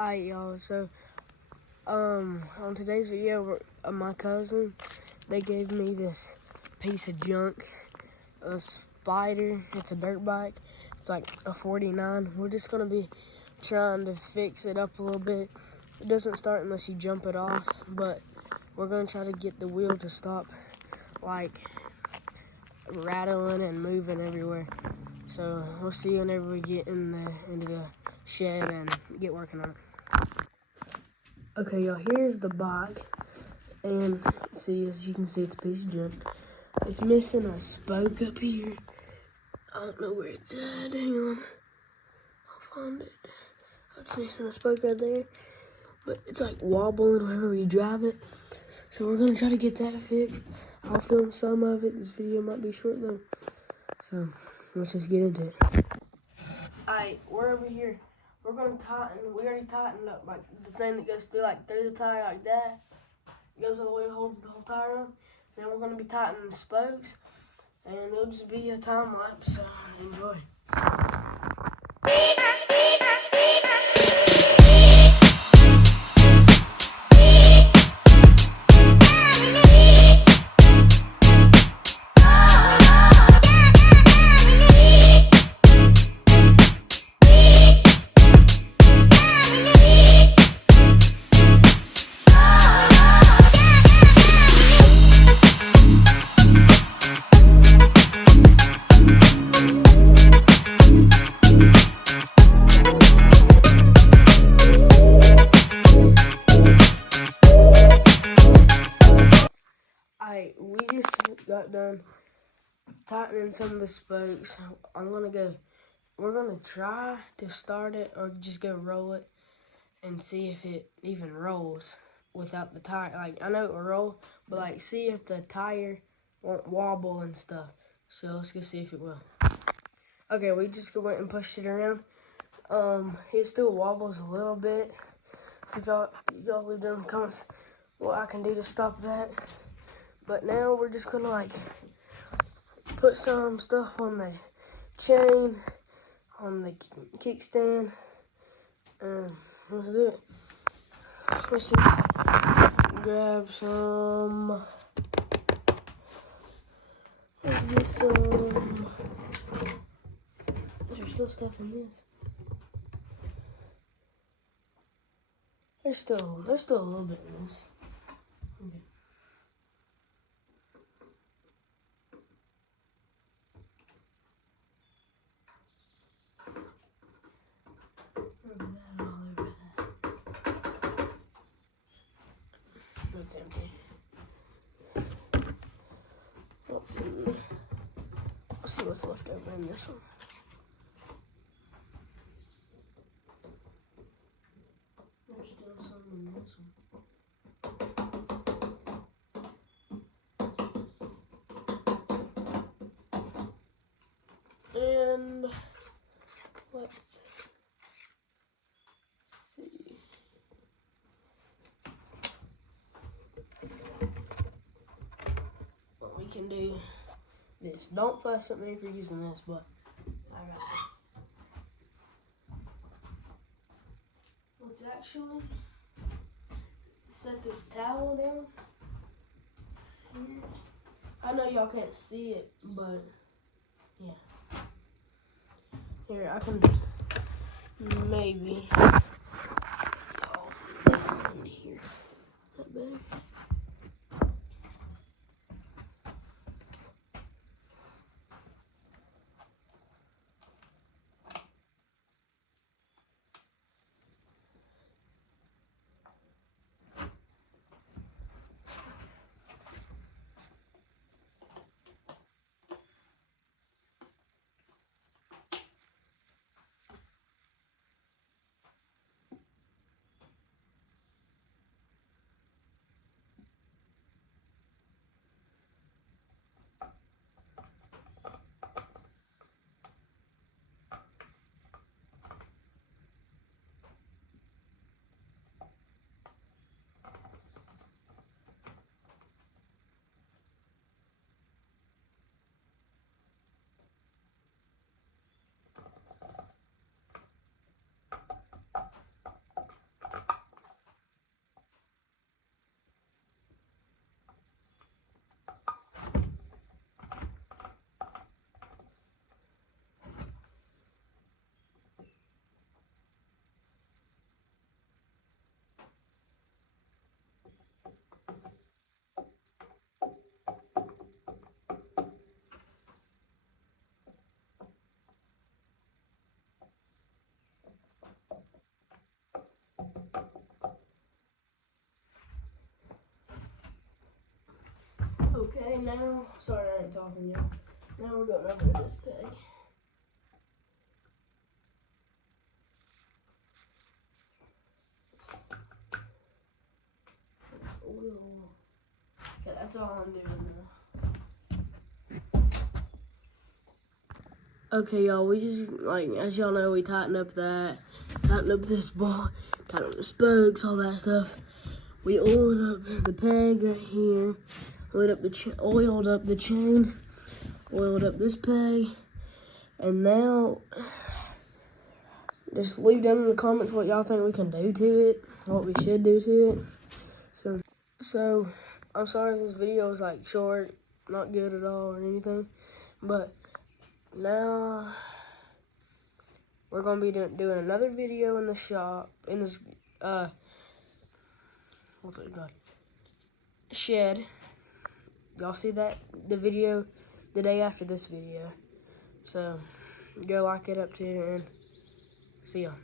Alright, y'all, so on today's video, my cousin, they gave me this piece of junk, a Spider. It's a dirt bike. It's like a 49. We're just gonna be trying to fix it up a little bit. It doesn't start unless you jump it off, but we're gonna try to get the wheel to stop like rattling and moving everywhere. So we'll see you whenever we get into the shed and get working on it. Okay, y'all, here's the bike, and see, as you can see, it's a piece of junk. It's missing a spoke up here. I don't know where it's at. Hang on, I'll find it. It's missing a spoke out there, but it's like wobbling whenever you drive it. So we're gonna try to get that fixed. I'll film some of it. This video might be short though. So let's just get into it. Alright, we're over here. We're gonna tighten. We already tightened up like the thing that goes through the tire like that. It goes all the way, holds the whole tire on. Then we're gonna be tightening the spokes, and it'll just be a time lapse. So enjoy. We just got done tightening some of the spokes. We're gonna try to start it or just go roll it and see if it even rolls without the tire. Like, I know it will roll, but like, see if the tire won't wobble and stuff. So let's go see if it will. Okay, we just went and pushed it around. It still wobbles a little bit. So if y'all leave down in the comments what I can do to stop that. But now we're just gonna like put some stuff on the chain, on the kickstand, and let's do it. Let's see. Grab some. Let's get some. There's still stuff in this. There's still a little bit in this. Okay. That's empty. Let's see what's left over in this one. There's still some in this one. And let's see. Well, we can do this. Don't fuss at me for using this, but I got it. Let's actually set this towel down here. I know y'all can't see it, but yeah. Here, I can maybe see y'all in here. Is that better? Okay, now, sorry I ain't talking yet. Now we're going over to this peg. Okay, that's all I'm doing now. Okay, y'all, we just, like, as y'all know, we tightened up that, tightened up this ball, tightened up the spokes, all that stuff. We oiled up the peg right here, oiled up the chain, oiled up this peg, and now, just leave down in the comments what y'all think we can do to it, what we should do to it. So I'm sorry if this video is like short, not good at all or anything, but now we're gonna be doing another video in the shop, in this what's it called? Shed. Y'all see that? The video the day after this video. So go like it up to and see y'all.